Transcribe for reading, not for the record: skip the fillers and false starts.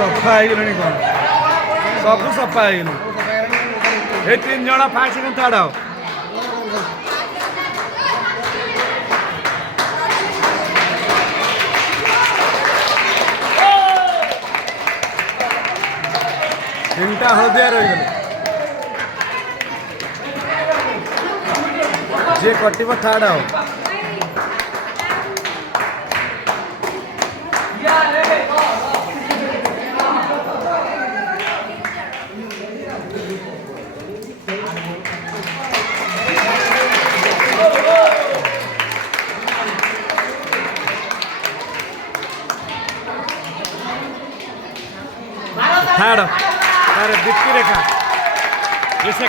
सफा है कौन सब सफा है ये 3 जन फास्ट सेकेंड थर्ड आओ तीनटा हलदिया रही जे कटिब थर्ड आओ थर्ड अरे दीप्ति रेखा जैसे